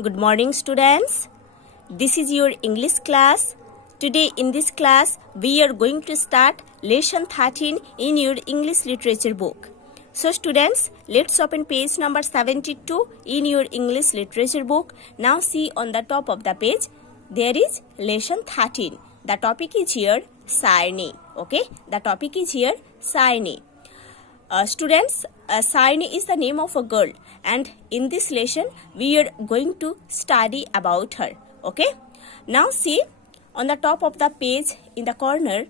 Good morning, students. This is your English class. Today in this class, we are going to start lesson 13 in your English literature book. So students, let's open page number 72 in your English literature book. Now see on the top of the page, there is lesson 13. The topic is here, Saini. Okay, the topic is here, Saini. Students, Saini is the name of a girl, and in this lesson we are going to study about her. Okay, now see on the top of the page in the corner,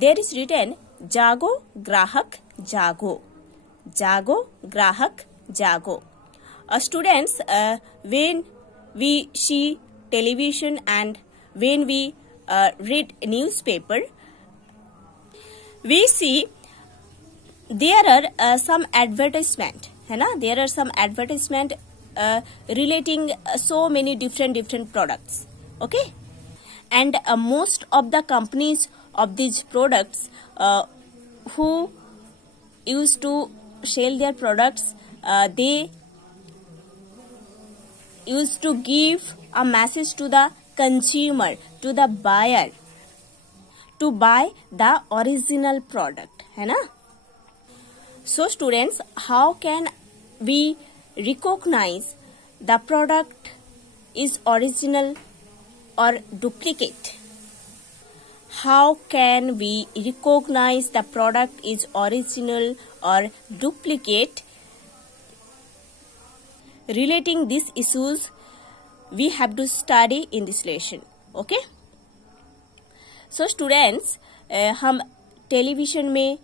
there is written Jago Grahak Jago. Jago Grahak Jago. Students, when we see television and when we read newspaper, we see there are some advertisement, है ना? There are some advertisement relating so many different products. Okay, and most of the companies of these products who used to sell their products, they used to give a message to the consumer, to the buyer, to buy the original product, है ना? So students, how can we recognize the product is original or duplicate? How can we recognize the product is original or duplicate? Relating these issues, we have to study in this lesson. Okay? So students, हम television में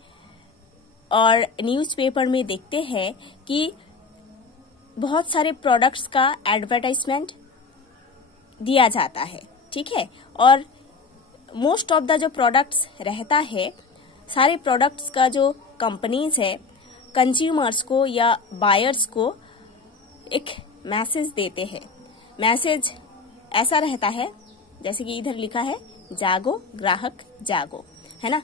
और newspaper में देखते हैं कि बहुत सारे products का एडवर्टाइजमेंट दिया जाता है, ठीक है? और मोस्ट ऑफ द जो प्रोडक्ट्स रहता है, सारे प्रोडक्ट्स का जो कंपनीज है, कंज्यूमर्स को या बायर्स को एक मैसेज देते हैं. मैसेज ऐसा रहता है जैसे कि इधर लिखा है जागो ग्राहक जागो, है ना?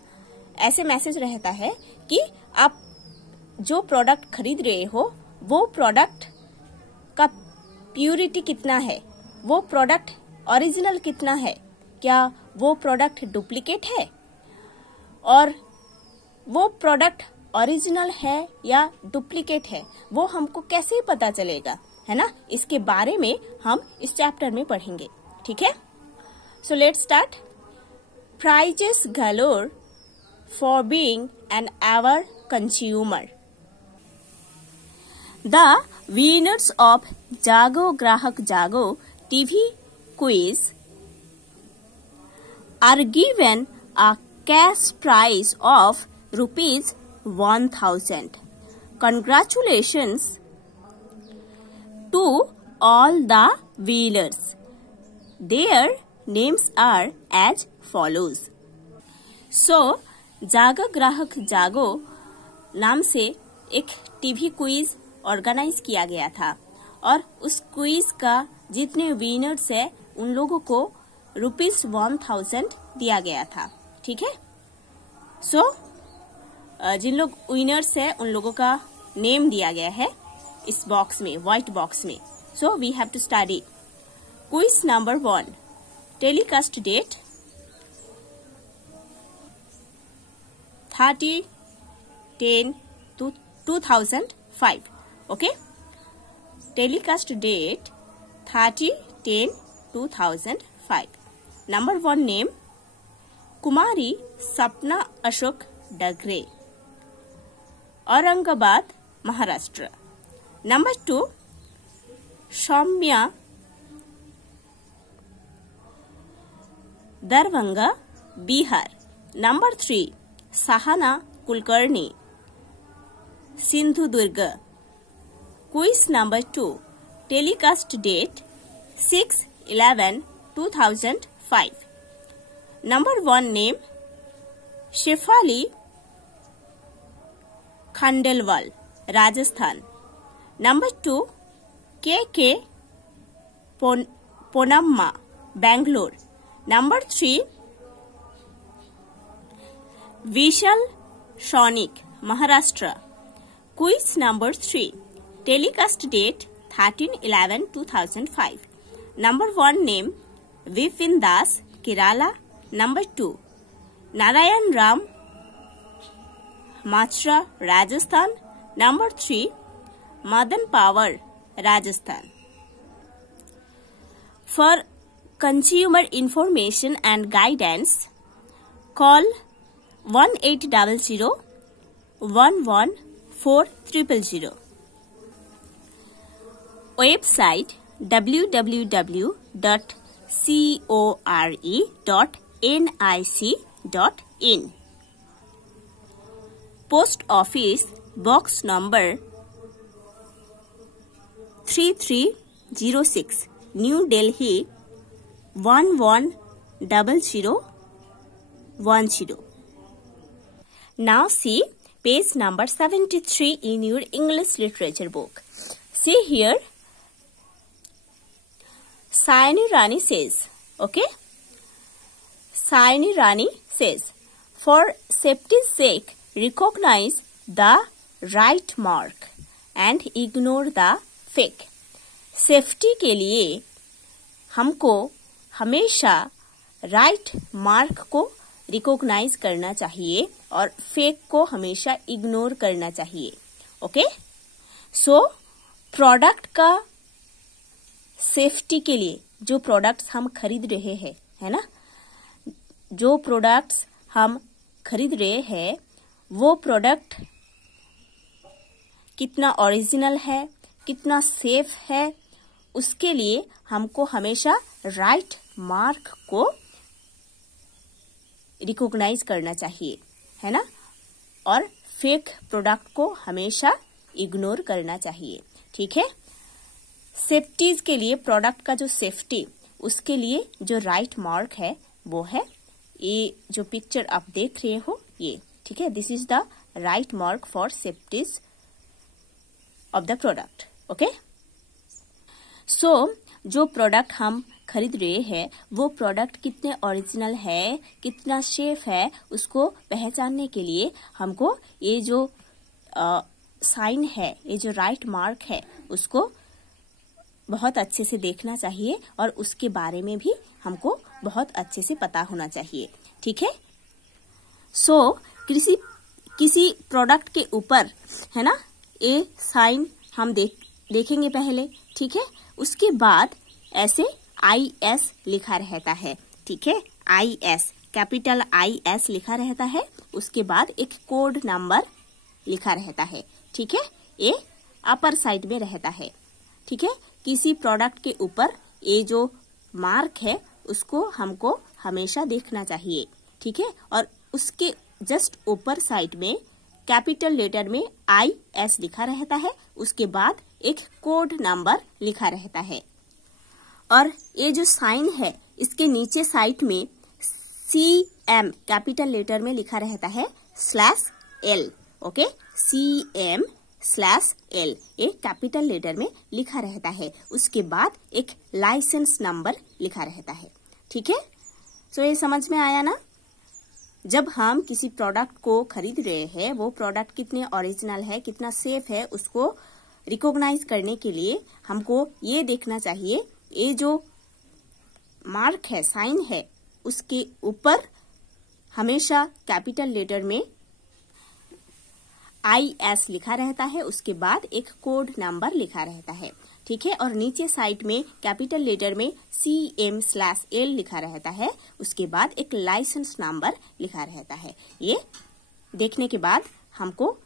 ऐसे मैसेज रहता है कि आप जो प्रोडक्ट खरीद रहे हो वो प्रोडक्ट का प्यूरिटी कितना है, वो प्रोडक्ट ओरिजिनल कितना है, क्या वो प्रोडक्ट डुप्लीकेट है, और वो प्रोडक्ट ओरिजिनल है या डुप्लीकेट है वो हमको कैसे पता चलेगा, है ना? इसके बारे में हम इस चैप्टर में पढ़ेंगे, ठीक है? So let's start. Prizes galore for being an avid consumer. The winners of Jago Grahak Jago TV quiz are given a cash prize of rupees 1000. Congratulations to all the winners. Their names are as follows. So, जागो ग्राहक जागो नाम से एक TV quiz organise किया गया था और उस क्विज का जितने विनर्स है उन लोगों को ₹1000 दिया गया था, ठीक है? सो जिन लोग विनर्स है उन लोगों का नेम दिया गया है इस बॉक्स में, व्हाइट बॉक्स में. So we have to study. Quiz number 1. Telecast date 30/10/2005. Okay, telecast date 30/10/2005. Number 1 name Kumari Sapna Ashok Dagre, Aurangabad, Maharashtra. Number 2 Soumya Darbhanga, Bihar. Number 3 Sahana Kulkarni, Sindhudurga. Quiz number 2. Telecast date 6/11/2005. Number 1 name Shefali Khandelwal, Rajasthan. Number 2 KK Ponamma, Bangalore. Number 3 Vishal Shonik, Maharashtra. Quiz number 3. Telecast date 13/11/2005. Number 1 name Vipin Das, Kerala. Number 2 Narayan Ram, Machra, Rajasthan. Number 3 Madan Pawar, Rajasthan. For consumer information and guidance, call 1800 114000. Website www.core.nic.in. Post Office Box number 3306, New Delhi 110010. Now see page number 73 in your English literature book. See here, Sayani Rani says, okay? Sayani Rani says, for safety's sake, recognize the right mark and ignore the fake. Safety के लिए हमको हमेशा right mark को recognise करना चाहिए और fake को हमेशा इग्नोर करना चाहिए. ओके, सो प्रोडक्ट का सेफ्टी के लिए जो प्रोडक्ट्स हम खरीद रहे हैं, है ना, जो प्रोडक्ट्स हम खरीद रहे हैं वो प्रोडक्ट कितना ओरिजिनल है, कितना सेफ है, उसके लिए हमको हमेशा राइट मार्क को रिकॉग्नाइज करना चाहिए, है ना, और फेक प्रोडक्ट को हमेशा इग्नोर करना चाहिए. ठीक है, सेफ्टीज के लिए प्रोडक्ट का जो सेफ्टी, उसके लिए जो राइट मार्क है वो है ये जो पिक्चर आप देख रहे हो ये. ठीक है, this is the right mark for safeties of the product. Okay, so जो प्रोडक्ट हम खरीद रहे हैं वो प्रोडक्ट कितने ओरिजिनल है, कितना सेफ है, उसको पहचानने के लिए हमको ये जो साइन है, ये जो राइट मार्क है, उसको बहुत अच्छे से देखना चाहिए और उसके बारे में भी हमको बहुत अच्छे से पता होना चाहिए. ठीक है, सो किसी प्रोडक्ट के ऊपर, है ना, ये साइन हम देखेंगे पहले. ठीक है, उसके बाद ऐसे IS लिखा रहता है. ठीक है, IS, कैपिटल IS लिखा रहता है. उसके बाद एक कोड नंबर लिखा रहता है. ठीक है, ये अपर साइड में रहता है. ठीक है, किसी प्रोडक्ट के ऊपर ये जो मार्क है उसको हमको हमेशा देखना चाहिए. ठीक है, और उसके जस्ट ऊपर साइड में कैपिटल लेटर में IS लिखा रहता है. उसके बाद एक कोड नंबर लिखा रहता है. और ये जो साइन है इसके नीचे साइड में CM कैपिटल लेटर में लिखा रहता है /L. ओके, CM/L ये कैपिटल लेटर में लिखा रहता है. उसके बाद एक लाइसेंस नंबर लिखा रहता है. ठीक है, सो ये समझ में आया ना. जब हम किसी प्रोडक्ट को खरीद रहे हैं वो प्रोडक्ट कितने ओरिजिनल है, कितना सेफ है, उसको रिकॉग्नाइज करने के लिए हमको ये देखना चाहिए ये जो मार्क है, साइन है, उसके ऊपर हमेशा कैपिटल लेटर में IS लिखा रहता है. उसके बाद एक कोड नंबर लिखा रहता है. ठीक है, और नीचे साइड में कैपिटल लेटर में CM/L लिखा रहता है. उसके बाद एक लाइसेंस नंबर लिखा रहता है. ये देखने के बाद हमको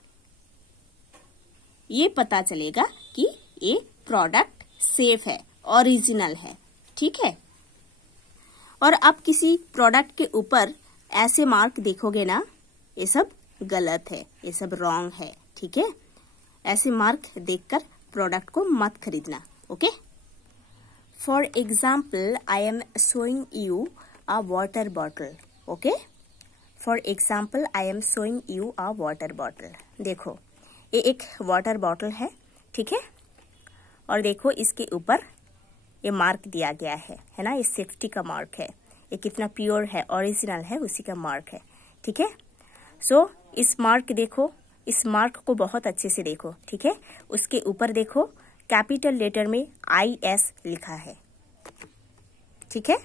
ये पता चलेगा कि ये प्रोडक्ट सेफ है, ओरिजिनल है. ठीक है, और आप किसी प्रोडक्ट के ऊपर ऐसे मार्क देखोगे ना, ये सब गलत है, ये सब रॉन्ग है. ठीक है, ऐसे मार्क देखकर प्रोडक्ट को मत खरीदना. Okay, for example I am showing you a water bottle. Okay, for example I am showing you a water bottle. देखो ये एक वाटर बॉटल है. ठीक है, और देखो इसके ऊपर ये मार्क दिया गया है ना, ये सेफ्टी का मार्क है. ये कितना प्योर है, ओरिजिनल है, उसी का मार्क है. ठीक है, सो इस मार्क देखो, इस मार्क को बहुत अच्छे से देखो. ठीक है, उसके ऊपर देखो कैपिटल लेटर में IS लिखा है. ठीक है।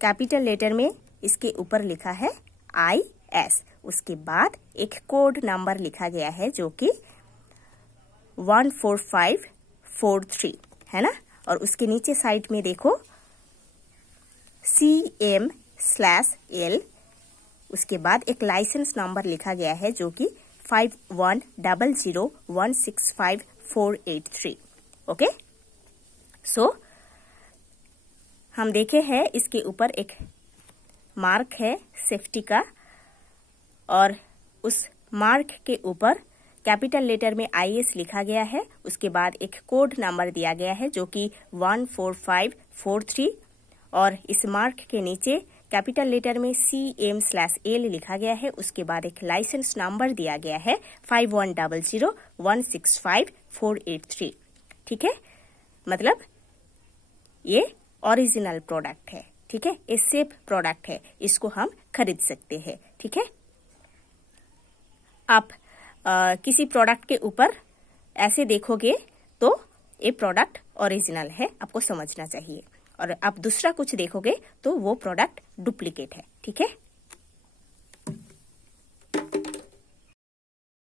कैपिटल लेटर में इसके ऊपर लिखा है IS, उसके बाद एक कोड नंबर लिखा गया है जो कि 14543 है ना, और उसके नीचे साइड में देखो CM/L, उसके बाद एक लाइसेंस नंबर लिखा गया है जो कि 5100165483। ओके, सो हम देखे हैं इसके ऊपर एक मार्क है सेफ्टी का, और उस मार्क के ऊपर कैपिटल लेटर में IS लिखा गया है, उसके बाद एक कोड नंबर दिया गया है जो कि 14543, और इस मार्क के नीचे कैपिटल लेटर में CM/L लिखा गया है, उसके बाद एक लाइसेंस नंबर दिया गया है 5100165483। ठीक है, मतलब ये ओरिजिनल प्रोडक्ट है। ठीक है, ये सेफ प्रोडक्ट है, इसको हम खरीद सकते हैं। ठीक है, आप किसी प्रोडक्ट के ऊपर ऐसे देखोगे तो ये प्रोडक्ट ओरिजिनल है, आपको समझना चाहिए, और आप दूसरा कुछ देखोगे तो वो प्रोडक्ट डुप्लीकेट है। ठीक है।